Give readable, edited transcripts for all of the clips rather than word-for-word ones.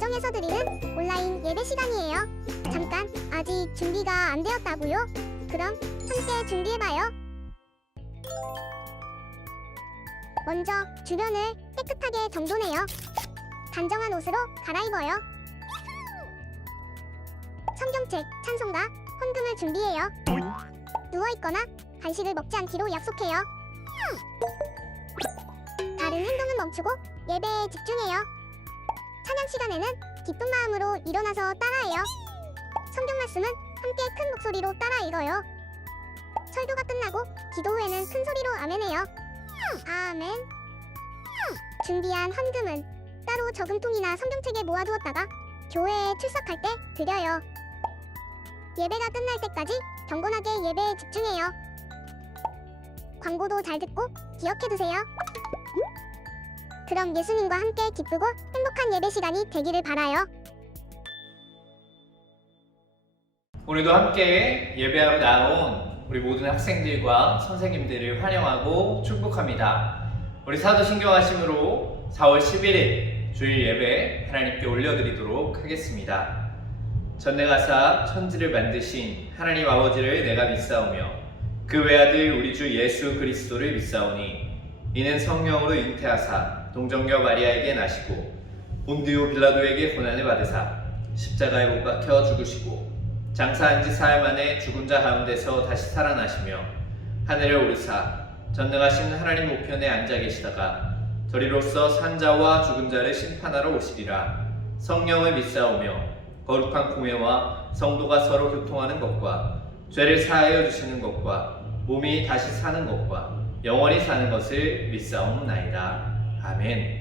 가정에서 드리는 온라인 예배 시간이에요. 잠깐, 아직 준비가 안 되었다고요? 그럼 함께 준비해봐요. 먼저 주변을 깨끗하게 정돈해요. 단정한 옷으로 갈아입어요. 성경책, 찬송가, 헌금을 준비해요. 누워있거나 간식을 먹지 않기로 약속해요. 다른 행동은 멈추고 예배에 집중해요. 찬양 시간에는 기쁜 마음으로 일어나서 따라해요. 성경 말씀은 함께 큰 목소리로 따라 읽어요. 설교가 끝나고 기도 후에는 큰 소리로 아멘해요. 아멘. 준비한 헌금은 따로 저금통이나 성경책에 모아두었다가 교회에 출석할 때 드려요. 예배가 끝날 때까지 경건하게 예배에 집중해요. 광고도 잘 듣고 기억해두세요. 그럼 예수님과 함께 기쁘고 행복한 예배 시간이 되기를 바라요. 오늘도 함께 예배하러 나온 우리 모든 학생들과 선생님들을 환영하고 축복합니다. 우리 사도 신경하심으로 4월 11일 주일 예배 하나님께 올려드리도록 하겠습니다. 전능하사 천지를 만드신 하나님 아버지를 내가 믿사오며 그 외아들 우리 주 예수 그리스도를 믿사오니 이는 성령으로 잉태하사 동정녀 마리아에게 나시고 본디오 빌라도에게 고난을 받으사 십자가에 못 박혀 죽으시고 장사한 지 사흘 만에 죽은 자 가운데서 다시 살아나시며 하늘에 오르사 전능하신 하나님 우편에 앉아 계시다가 저리로서 산자와 죽은 자를 심판하러 오시리라. 성령을 믿사오며 거룩한 공회와 성도가 서로 교통하는 것과 죄를 사하여 주시는 것과 몸이 다시 사는 것과 영원히 사는 것을 믿사옵나이다. 아멘.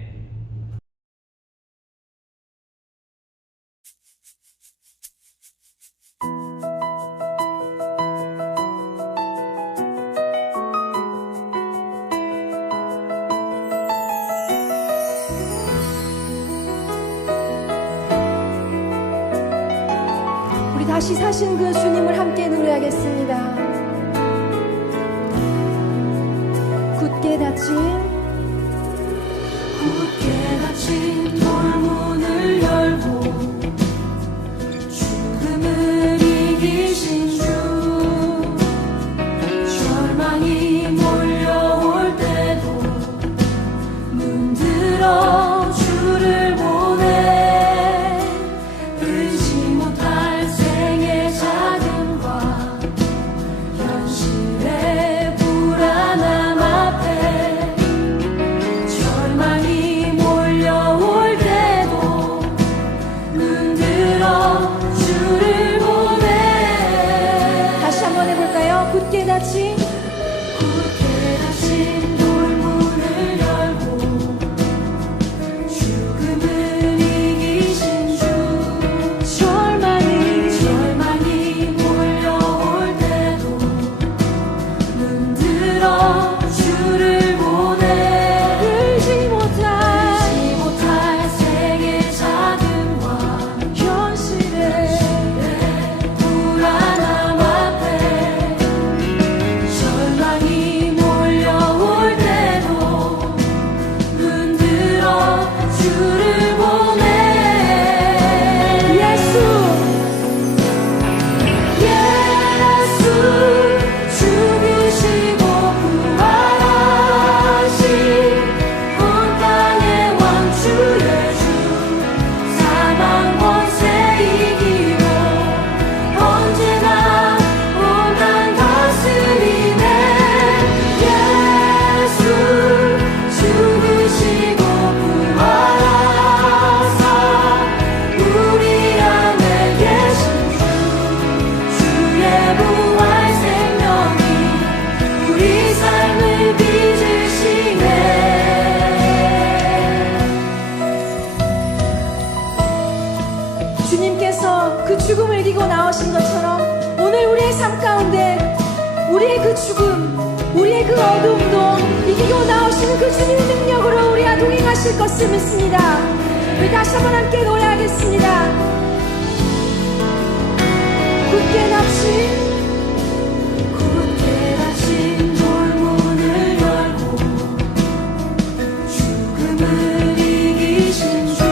우리 다시 사신 그 주님을 함께 노래하겠습니다. 굳게 닫힌 돌문을 열고 죽음을 이기신 주, 절망이 몰려올 때도 문들어 주를 보내. 의지 못할 생의 자금과 현실의 불안함 앞에 절망이 몰려올 때도 문들어 주를 보내. 다시 한번 해볼까요? 굳게 닫힌 돌문을 열고 죽음을 이기신 주, 절망이 몰려올 때도 문들어 주를 보내. 울지 못할 생의 자금과 현실의 불안함 앞에 절망이 몰려올 때도 문들어 주를 보내. 예수 죽으시고 부활하신 온 땅의 왕 주 예수, 사망 권세 이기고 언제나 온 땅 다스리네. 예수 죽으시고 부활하사 우리 안에 계신 주, 주의 부활 생명이 우리 삶을 빚으시네. 주님께서 그 죽음을 이기고 나오신 것처럼 오늘 우리의 삶 가운데 우리의 그 죽음, 우리의 그 어두움도 이기고 나오시는 그 주님의 능력으로 우리와 동행하실 것을 믿습니다. 우리 다시 한번 함께 노래하겠습니다. 굳게 닫힌 돌문을 열고 죽음을 이기신 주,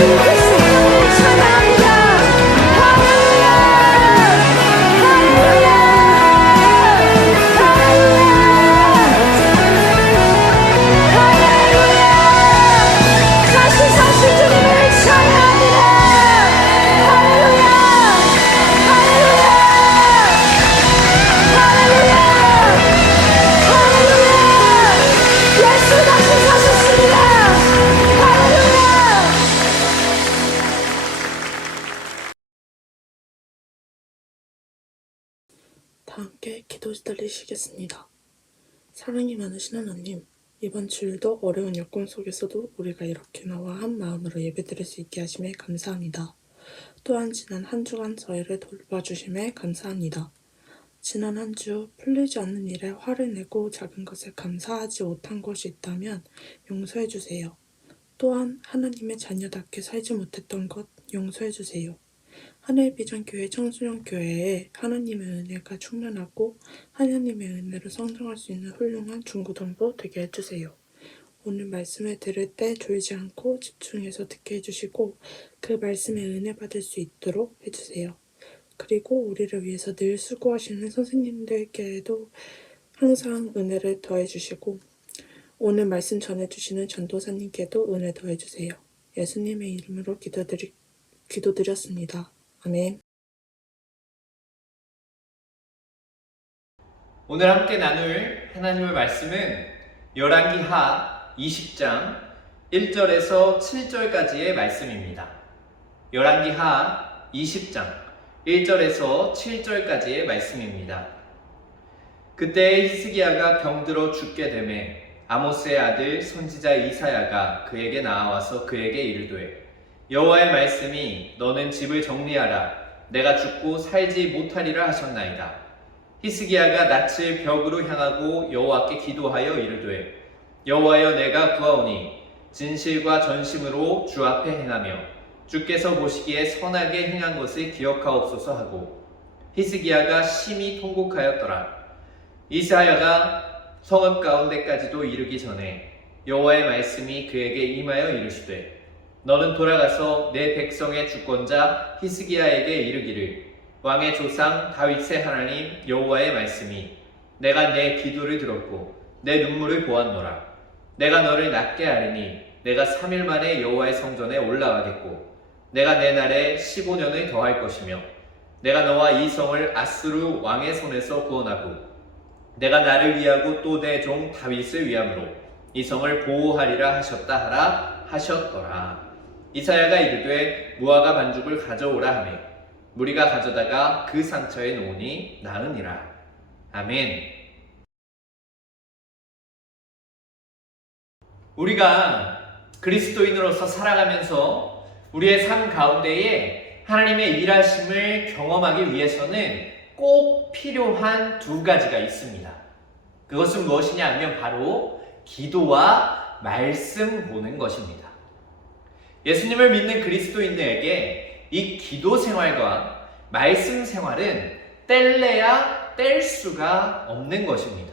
주님 그 성령을 찬양합니다. 할렐루야 할렐루야 할렐루야 다시 사신 주님을 찬양합니다. 할렐루야 할렐루야 할렐루야 할렐루야 예수 다시 사셨습니다. 할렐루야. 다 함께 기도 드리시겠습니다. 사랑이 많으신 하나님, 이번 주일도 어려운 여건 속에서도 우리가 이렇게 나와 한 마음으로 예배드릴 수 있게 하심에 감사합니다. 또한 지난 한 주간 저희를 돌봐주심에 감사합니다. 지난 한 주 풀리지 않는 일에 화를 내고 작은 것에 감사하지 못한 것이 있다면 용서해 주세요. 또한 하나님의 자녀답게 살지 못했던 것 용서해 주세요. 하늘비전교회 청소년교회에 하나님의 은혜가 충만하고 하나님의 은혜로 성장할 수 있는 훌륭한 중고등부 되게 해주세요. 오늘 말씀을 들을 때 졸지 않고 집중해서 듣게 해주시고 그 말씀에 은혜 받을 수 있도록 해주세요. 그리고 우리를 위해서 늘 수고하시는 선생님들께도 항상 은혜를 더해주시고 오늘 말씀 전해주시는 전도사님께도 은혜 더해주세요. 예수님의 이름으로 기도드렸습니다. 아멘. 오늘 함께 나눌 하나님의 말씀은 열왕기하 20장 1절에서 7절까지의 말씀입니다. 열왕기하 20장 1절에서 7절까지의 말씀입니다. 그때 히스기야가 병들어 죽게 되매 아모스의 아들 선지자 이사야가 그에게 나와서 그에게 이르되 여호와의 말씀이 너는 집을 정리하라 내가 죽고 살지 못하리라 하셨나이다. 히스기야가 낯을 벽으로 향하고 여호와께 기도하여 이르되 여호와여 내가 구하오니 진실과 전심으로 주 앞에 행하며 주께서 보시기에 선하게 행한 것을 기억하옵소서 하고 히스기야가 심히 통곡하였더라. 이사야가 성읍 가운데까지도 이르기 전에 여호와의 말씀이 그에게 임하여 이르시되 너는 돌아가서 내 백성의 주권자 히스기야에게 이르기를 왕의 조상 다윗의 하나님 여호와의 말씀이 내가 내 기도를 들었고 내 눈물을 보았노라. 내가 너를 낫게 하리니 내가 3일 만에 여호와의 성전에 올라가겠고 내가 내 날에 15년을 더할 것이며 내가 너와 이 성을 아수르 왕의 손에서 구원하고 내가 나를 위하고 또 내 종 다윗을 위함으로 이 성을 보호하리라 하셨다 하라 하셨더라. 이사야가 이르되 무화과 반죽을 가져오라 하매 무리가 가져다가 그 상처에 놓으니 나으니라. 아멘. 우리가 그리스도인으로서 살아가면서 우리의 삶 가운데에 하나님의 일하심을 경험하기 위해서는 꼭 필요한 두 가지가 있습니다. 그것은 무엇이냐 하면 바로 기도와 말씀 보는 것입니다. 예수님을 믿는 그리스도인들에게 이 기도 생활과 말씀 생활은 뗄래야 뗄 수가 없는 것입니다.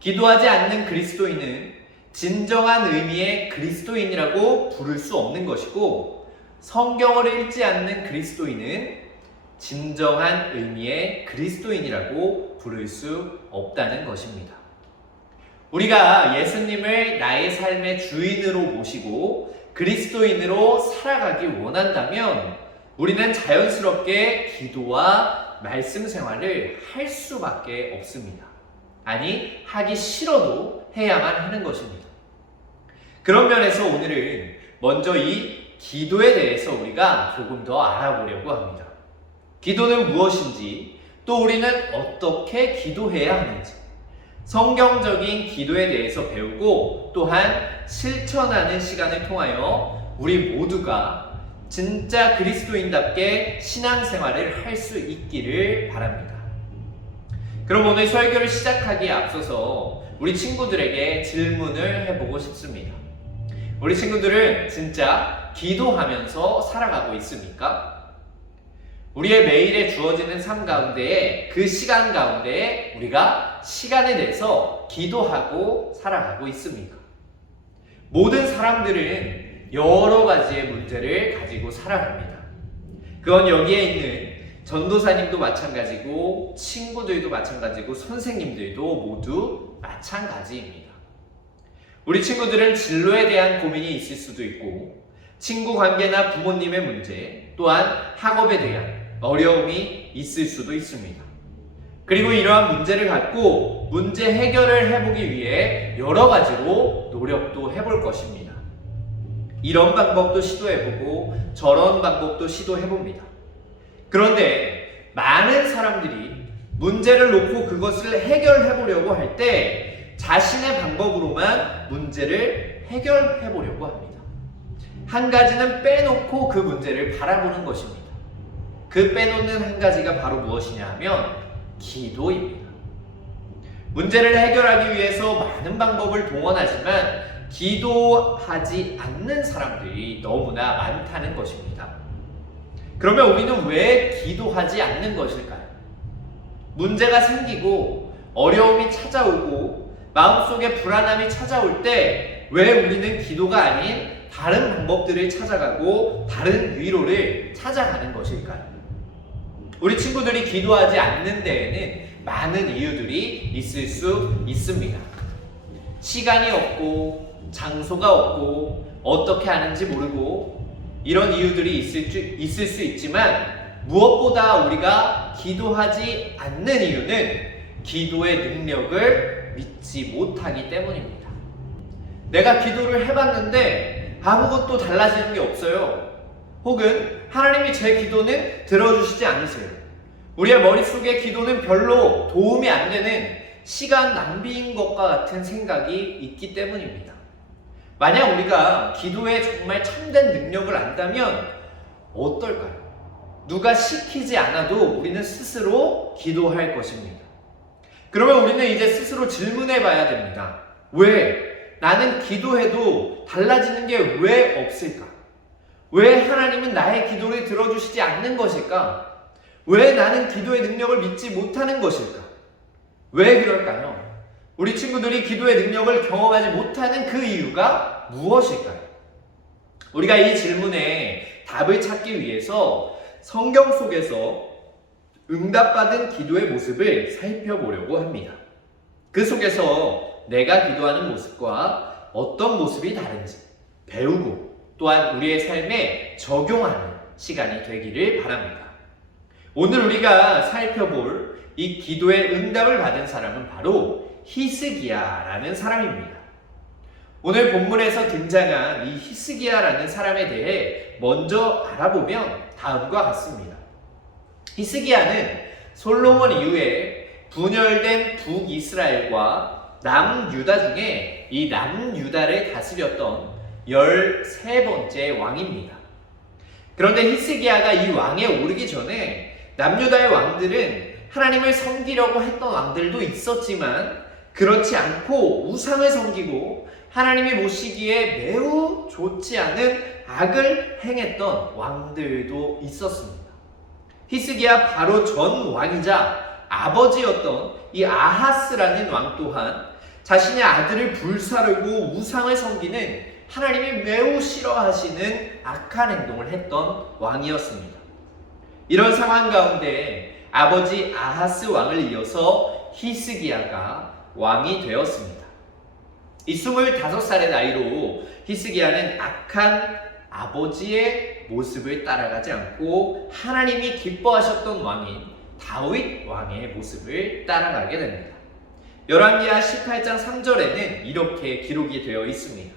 기도하지 않는 그리스도인은 진정한 의미의 그리스도인이라고 부를 수 없는 것이고 성경을 읽지 않는 그리스도인은 진정한 의미의 그리스도인이라고 부를 수 없다는 것입니다. 우리가 예수님을 나의 삶의 주인으로 모시고 그리스도인으로 살아가기 원한다면 우리는 자연스럽게 기도와 말씀 생활을 할 수밖에 없습니다. 아니, 하기 싫어도 해야만 하는 것입니다. 그런 면에서 오늘은 먼저 이 기도에 대해서 우리가 조금 더 알아보려고 합니다. 기도는 무엇인지, 또 우리는 어떻게 기도해야 하는지, 성경적인 기도에 대해서 배우고 또한 실천하는 시간을 통하여 우리 모두가 진짜 그리스도인답게 신앙생활을 할 수 있기를 바랍니다. 그럼 오늘 설교를 시작하기에 앞서서 우리 친구들에게 질문을 해보고 싶습니다. 우리 친구들은 진짜 기도하면서 살아가고 있습니까? 우리의 매일에 주어지는 삶 가운데에 그 시간 가운데에 우리가 시간을 내서 기도하고 살아가고 있습니까? 모든 사람들은 여러 가지의 문제를 가지고 살아갑니다. 그건 여기에 있는 전도사님도 마찬가지고 친구들도 마찬가지고 선생님들도 모두 마찬가지입니다. 우리 친구들은 진로에 대한 고민이 있을 수도 있고 친구 관계나 부모님의 문제 또한 학업에 대한 어려움이 있을 수도 있습니다. 그리고 이러한 문제를 갖고 문제 해결을 해보기 위해 여러 가지로 노력도 해볼 것입니다. 이런 방법도 시도해보고 저런 방법도 시도해봅니다. 그런데 많은 사람들이 문제를 놓고 그것을 해결해보려고 할 때 자신의 방법으로만 문제를 해결해보려고 합니다. 한 가지는 빼놓고 그 문제를 바라보는 것입니다. 그 빼놓는 한 가지가 바로 무엇이냐 하면 기도입니다. 문제를 해결하기 위해서 많은 방법을 동원하지만 기도하지 않는 사람들이 너무나 많다는 것입니다. 그러면 우리는 왜 기도하지 않는 것일까요? 문제가 생기고 어려움이 찾아오고 마음속에 불안함이 찾아올 때 왜 우리는 기도가 아닌 다른 방법들을 찾아가고 다른 위로를 찾아가는 것일까요? 우리 친구들이 기도하지 않는 데에는 많은 이유들이 있을 수 있습니다. 시간이 없고 장소가 없고 어떻게 하는지 모르고 이런 이유들이 있을 수 있지만 무엇보다 우리가 기도하지 않는 이유는 기도의 능력을 믿지 못하기 때문입니다. 내가 기도를 해봤는데 아무것도 달라지는 게 없어요. 혹은 하나님이 제 기도는 들어주시지 않으세요. 우리의 머릿속에 기도는 별로 도움이 안 되는 시간 낭비인 것과 같은 생각이 있기 때문입니다. 만약 우리가 기도에 정말 참된 능력을 안다면 어떨까요? 누가 시키지 않아도 우리는 스스로 기도할 것입니다. 그러면 우리는 이제 스스로 질문해 봐야 됩니다. 왜? 나는 기도해도 달라지는 게 왜 없을까? 왜 하나님은 나의 기도를 들어주시지 않는 것일까? 왜 나는 기도의 능력을 믿지 못하는 것일까? 왜 그럴까요? 우리 친구들이 기도의 능력을 경험하지 못하는 그 이유가 무엇일까요? 우리가 이 질문에 답을 찾기 위해서 성경 속에서 응답받은 기도의 모습을 살펴보려고 합니다. 그 속에서 내가 기도하는 모습과 어떤 모습이 다른지 배우고 또한 우리의 삶에 적용하는 시간이 되기를 바랍니다. 오늘 우리가 살펴볼 이 기도의 응답을 받은 사람은 바로 히스기야라는 사람입니다. 오늘 본문에서 등장한 이 히스기야라는 사람에 대해 먼저 알아보면 다음과 같습니다. 히스기야는 솔로몬 이후에 분열된 북이스라엘과 남유다 중에 이 남유다를 다스렸던 13번째 왕입니다. 그런데 히스기야가 이 왕에 오르기 전에 남유다의 왕들은 하나님을 섬기려고 했던 왕들도 있었지만 그렇지 않고 우상을 섬기고 하나님이 보시기에 매우 좋지 않은 악을 행했던 왕들도 있었습니다. 히스기야 바로 전 왕이자 아버지였던 이 아하스라는 왕 또한 자신의 아들을 불사르고 우상을 섬기는 하나님이 매우 싫어하시는 악한 행동을 했던 왕이었습니다. 이런 상황 가운데 아버지 아하스 왕을 이어서 히스기야가 왕이 되었습니다. 이 25살의 나이로 히스기야는 악한 아버지의 모습을 따라가지 않고 하나님이 기뻐하셨던 왕인 다윗 왕의 모습을 따라가게 됩니다. 열왕기하 18장 3절에는 이렇게 기록이 되어 있습니다.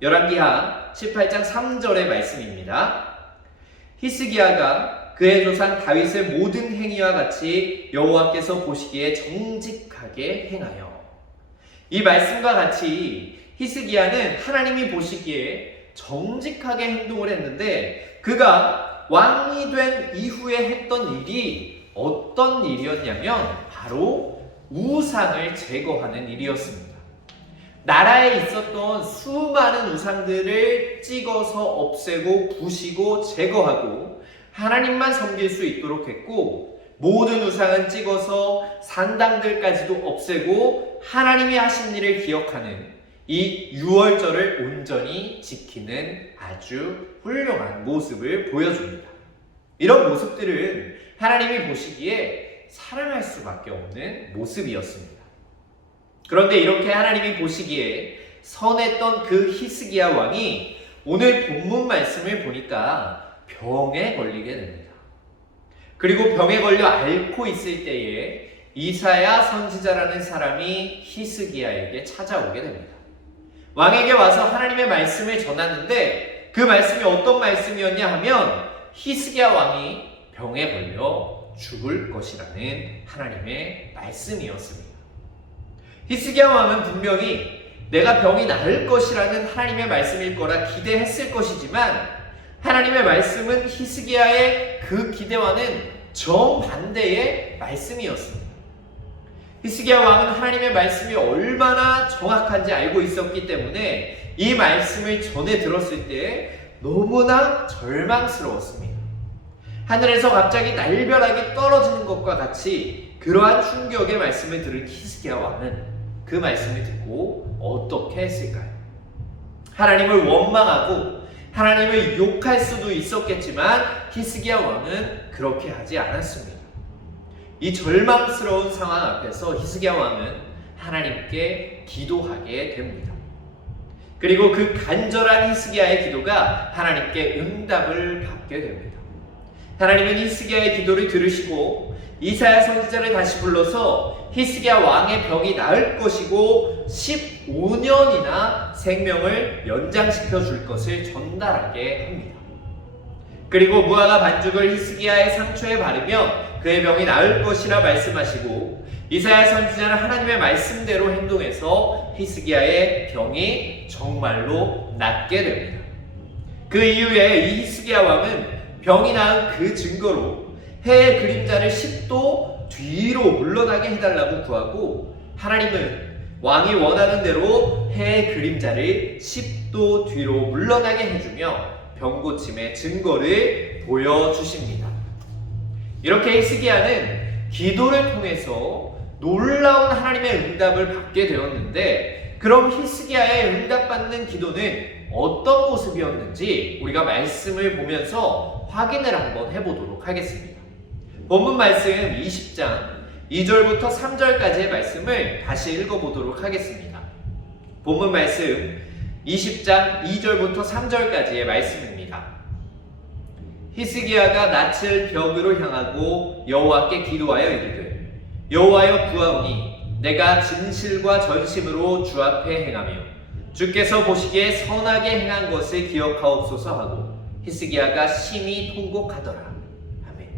열왕기하 18장 3절의 말씀입니다. 히스기야가 그의 조상 다윗의 모든 행위와 같이 여호와께서 보시기에 정직하게 행하여. 이 말씀과 같이 히스기야는 하나님이 보시기에 정직하게 행동을 했는데 그가 왕이 된 이후에 했던 일이 어떤 일이었냐면 바로 우상을 제거하는 일이었습니다. 나라에 있었던 수많은 우상들을 찍어서 없애고 부시고 제거하고 하나님만 섬길 수 있도록 했고 모든 우상은 찍어서 산당들까지도 없애고 하나님이 하신 일을 기억하는 이 유월절을 온전히 지키는 아주 훌륭한 모습을 보여줍니다. 이런 모습들은 하나님이 보시기에 사랑할 수밖에 없는 모습이었습니다. 그런데 이렇게 하나님이 보시기에 선했던 그 히스기야 왕이 오늘 본문 말씀을 보니까 병에 걸리게 됩니다. 그리고 병에 걸려 앓고 있을 때에 이사야 선지자라는 사람이 히스기야에게 찾아오게 됩니다. 왕에게 와서 하나님의 말씀을 전하는데 그 말씀이 어떤 말씀이었냐 하면 히스기야 왕이 병에 걸려 죽을 것이라는 하나님의 말씀이었습니다. 히스기야 왕은 분명히 내가 병이 나을 것이라는 하나님의 말씀일 거라 기대했을 것이지만 하나님의 말씀은 히스기야의 그 기대와는 정반대의 말씀이었습니다. 히스기야 왕은 하나님의 말씀이 얼마나 정확한지 알고 있었기 때문에 이 말씀을 전해 들었을 때 너무나 절망스러웠습니다. 하늘에서 갑자기 날벼락이 떨어지는 것과 같이 그러한 충격의 말씀을 들은 히스기야 왕은 그 말씀을 듣고 어떻게 했을까요? 하나님을 원망하고 하나님을 욕할 수도 있었겠지만 히스기야 왕은 그렇게 하지 않았습니다. 이 절망스러운 상황 앞에서 히스기야 왕은 하나님께 기도하게 됩니다. 그리고 그 간절한 히스기야의 기도가 하나님께 응답을 받게 됩니다. 하나님은 히스기야의 기도를 들으시고 이사야 선지자를 다시 불러서 히스기야 왕의 병이 나을 것이고 15년이나 생명을 연장시켜 줄 것을 전달하게 합니다. 그리고 무화과 반죽을 히스기야의 상처에 바르면 그의 병이 나을 것이라 말씀하시고 이사야 선지자는 하나님의 말씀대로 행동해서 히스기야의 병이 정말로 낫게 됩니다. 그 이후에 이 히스기야 왕은 병이 나은 그 증거로 해의 그림자를 10도 뒤로 물러나게 해달라고 구하고 하나님은 왕이 원하는 대로 해의 그림자를 10도 뒤로 물러나게 해주며 병고침의 증거를 보여주십니다. 이렇게 히스기야는 기도를 통해서 놀라운 하나님의 응답을 받게 되었는데 그럼 히스기야의 응답받는 기도는 어떤 모습이었는지 우리가 말씀을 보면서 확인을 한번 해보도록 하겠습니다. 본문 말씀 20장 2절부터 3절까지의 말씀을 다시 읽어보도록 하겠습니다. 본문 말씀 20장 2절부터 3절까지의 말씀입니다. 히스기야가 낯을 벽으로 향하고 여호와께 기도하여 이르되 여호와여 구하오니 내가 진실과 전심으로 주 앞에 행하며 주께서 보시기에 선하게 행한 것을 기억하옵소서 하고 히스기야가 심히 통곡하더라. 아멘.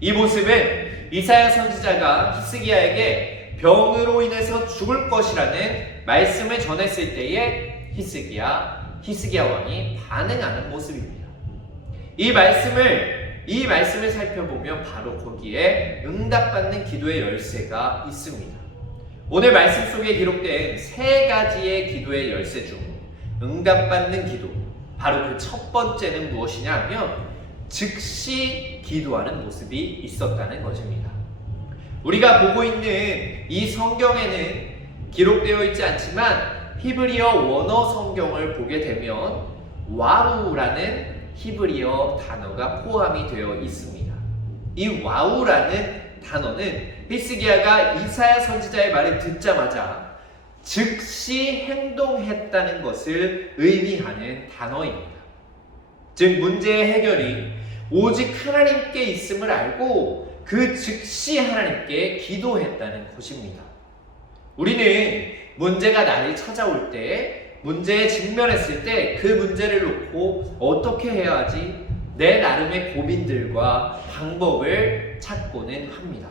이 모습은 이사야 선지자가 히스기야에게 병으로 인해서 죽을 것이라는 말씀을 전했을 때에 히스기야 왕이 반응하는 모습입니다. 이 말씀을 살펴보면 바로 거기에 응답받는 기도의 열쇠가 있습니다. 오늘 말씀 속에 기록된 세 가지의 기도의 열쇠 중 응답받는 기도, 바로 그 첫 번째는 무엇이냐 하면 즉시 기도하는 모습이 있었다는 것입니다. 우리가 보고 있는 이 성경에는 기록되어 있지 않지만 히브리어 원어 성경을 보게 되면 와우라는 히브리어 단어가 포함이 되어 있습니다. 이 와우라는 단어는 히스기야가 이사야 선지자의 말을 듣자마자 즉시 행동했다는 것을 의미하는 단어입니다. 즉 문제의 해결이 오직 하나님께 있음을 알고 그 즉시 하나님께 기도했다는 것입니다. 우리는 문제가 나를 찾아올 때, 문제에 직면했을 때 그 문제를 놓고 어떻게 해야 하지? 내 나름의 고민들과 방법을 찾고는 합니다.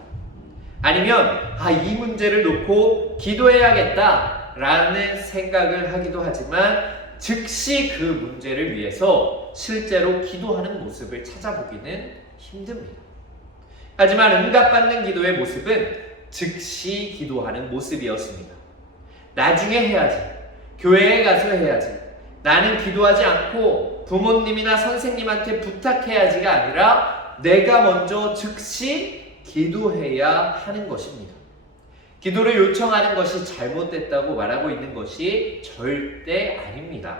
아니면 이 문제를 놓고 기도해야겠다라는 생각을 하기도 하지만 즉시 그 문제를 위해서 실제로 기도하는 모습을 찾아보기는 힘듭니다. 하지만 응답받는 기도의 모습은 즉시 기도하는 모습이었습니다. 나중에 해야지, 교회에 가서 해야지, 나는 기도하지 않고 부모님이나 선생님한테 부탁해야지가 아니라 내가 먼저 즉시 기도해야 하는 것입니다. 기도를 요청하는 것이 잘못됐다고 말하고 있는 것이 절대 아닙니다.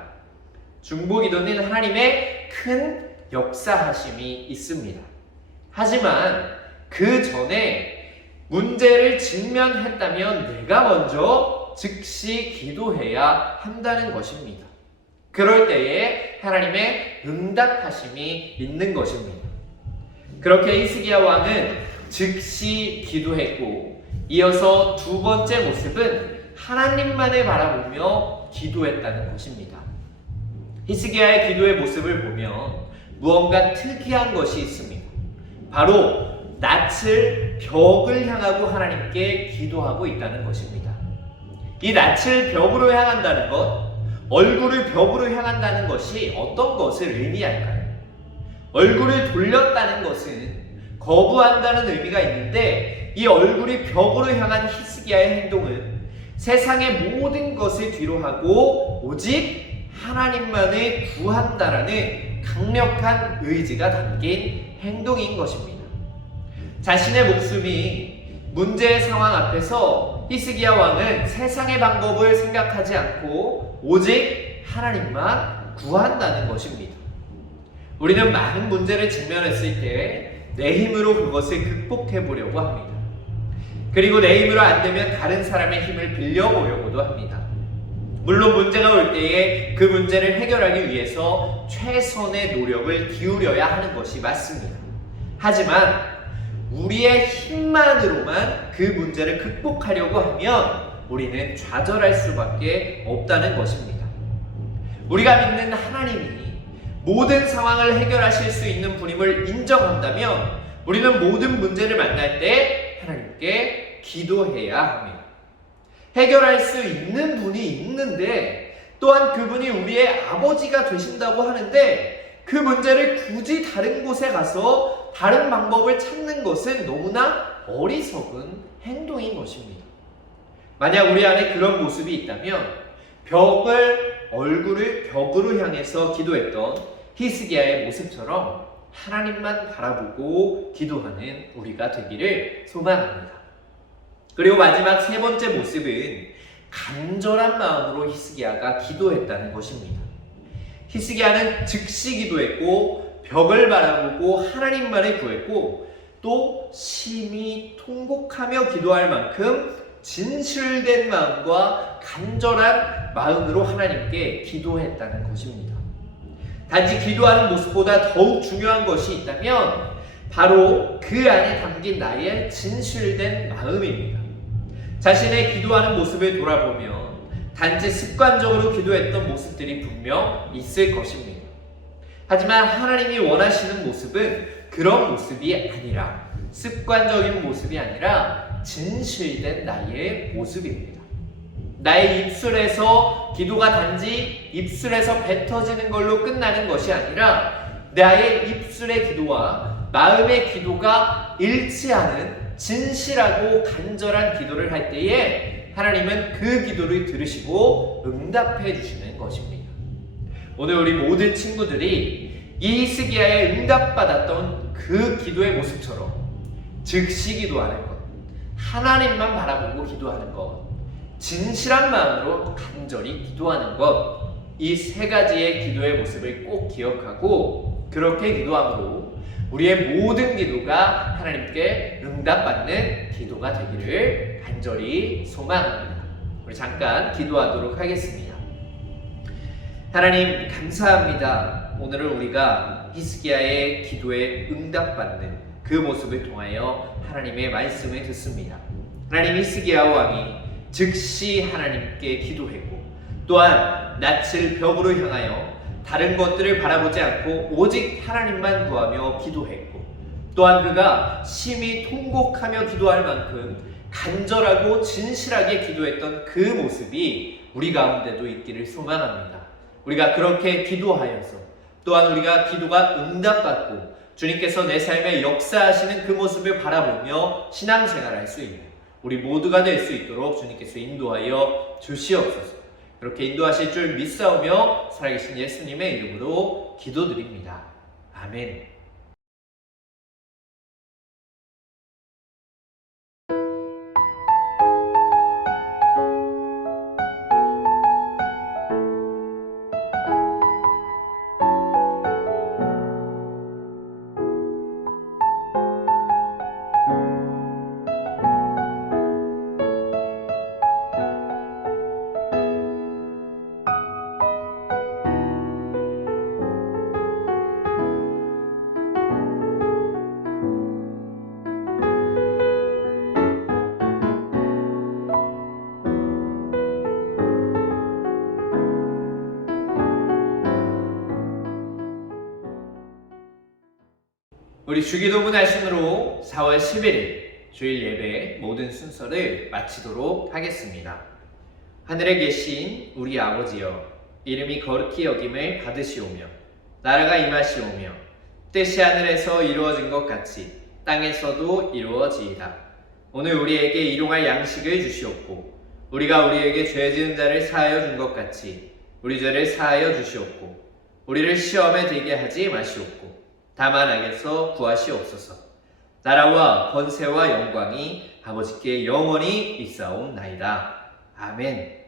중보기도는 하나님의 큰 역사하심이 있습니다. 하지만 그 전에 문제를 직면했다면 내가 먼저 즉시 기도해야 한다는 것입니다. 그럴 때에 하나님의 응답하심이 있는 것입니다. 그렇게 히스기야 왕은 즉시 기도했고, 이어서 두 번째 모습은 하나님만을 바라보며 기도했다는 것입니다. 히스기야의 기도의 모습을 보면 무언가 특이한 것이 있습니다. 바로 낯을 벽을 향하고 하나님께 기도하고 있다는 것입니다. 이 낯을 벽으로 향한다는 것, 얼굴을 벽으로 향한다는 것이 어떤 것을 의미할까요? 얼굴을 돌렸다는 것은 거부한다는 의미가 있는데, 이 얼굴이 벽으로 향한 히스기야의 행동은 세상의 모든 것을 뒤로 하고 오직 하나님만을 구한다라는 강력한 의지가 담긴 행동인 것입니다. 자신의 목숨이 문제의 상황 앞에서 히스기야 왕은 세상의 방법을 생각하지 않고 오직 하나님만 구한다는 것입니다. 우리는 많은 문제를 직면했을 때 내 힘으로 그것을 극복해 보려고 합니다. 그리고 내 힘으로 안 되면 다른 사람의 힘을 빌려보려고도 합니다. 물론 문제가 올 때에 그 문제를 해결하기 위해서 최선의 노력을 기울여야 하는 것이 맞습니다. 하지만 우리의 힘만으로만 그 문제를 극복하려고 하면 우리는 좌절할 수밖에 없다는 것입니다. 우리가 믿는 하나님이 모든 상황을 해결하실 수 있는 분임을 인정한다면 우리는 모든 문제를 만날 때 하나님께 기도해야 합니다. 해결할 수 있는 분이 있는데, 또한 그분이 우리의 아버지가 되신다고 하는데, 그 문제를 굳이 다른 곳에 가서 다른 방법을 찾는 것은 너무나 어리석은 행동인 것입니다. 만약 우리 안에 그런 모습이 있다면 얼굴을 벽으로 향해서 기도했던 히스기야의 모습처럼 하나님만 바라보고 기도하는 우리가 되기를 소망합니다. 그리고 마지막 세 번째 모습은 간절한 마음으로 히스기야가 기도했다는 것입니다. 히스기야는 즉시 기도했고, 벽을 바라보고 하나님만을 구했고, 또 심히 통곡하며 기도할 만큼 진실된 마음과 간절한 마음으로 하나님께 기도했다는 것입니다. 단지 기도하는 모습보다 더욱 중요한 것이 있다면 바로 그 안에 담긴 나의 진실된 마음입니다. 자신의 기도하는 모습을 돌아보면 단지 습관적으로 기도했던 모습들이 분명 있을 것입니다. 하지만 하나님이 원하시는 모습은 그런 모습이 아니라, 습관적인 모습이 아니라 진실된 나의 모습입니다. 나의 입술에서 기도가 단지 입술에서 뱉어지는 걸로 끝나는 것이 아니라 나의 입술의 기도와 마음의 기도가 일치하는 진실하고 간절한 기도를 할 때에 하나님은 그 기도를 들으시고 응답해 주시는 것입니다. 오늘 우리 모든 친구들이 이 히스기야의 응답받았던 그 기도의 모습처럼 즉시 기도하는 것, 하나님만 바라보고 기도하는 것, 진실한 마음으로 간절히 기도하는 것, 이 세 가지의 기도의 모습을 꼭 기억하고 그렇게 기도함으로 우리의 모든 기도가 하나님께 응답받는 기도가 되기를 간절히 소망합니다. 우리 잠깐 기도하도록 하겠습니다. 하나님 감사합니다. 오늘은 우리가 히스기야의 기도에 응답받는 그 모습을 통하여 하나님의 말씀을 듣습니다. 하나님, 히스기야 왕이 즉시 하나님께 기도했고, 또한 낯을 벽으로 향하여 다른 것들을 바라보지 않고 오직 하나님만 구하며 기도했고, 또한 그가 심히 통곡하며 기도할 만큼 간절하고 진실하게 기도했던 그 모습이 우리 가운데도 있기를 소망합니다. 우리가 그렇게 기도하여서, 또한 우리가 기도가 응답받고 주님께서 내 삶에 역사하시는 그 모습을 바라보며 신앙생활을 할 수 있는 우리 모두가 될 수 있도록 주님께서 인도하여 주시옵소서. 그렇게 인도하실 줄 믿사오며 살아계신 예수님의 이름으로 기도드립니다. 아멘. 우리 주기도문 하심으로 4월 11일 주일 예배 모든 순서를 마치도록 하겠습니다. 하늘에 계신 우리 아버지여, 이름이 거룩히 여김을 받으시오며 나라가 임하시오며 뜻이 하늘에서 이루어진 것 같이 땅에서도 이루어지이다. 오늘 우리에게 일용할 양식을 주시옵고 우리가 우리에게 죄 지은 자를 사하여 준 것 같이 우리 죄를 사하여 주시옵고 우리를 시험에 들게 하지 마시옵고 다만 악에서 구하시옵소서. 나라와 권세와 영광이 아버지께 영원히 있사옵나이다. 아멘.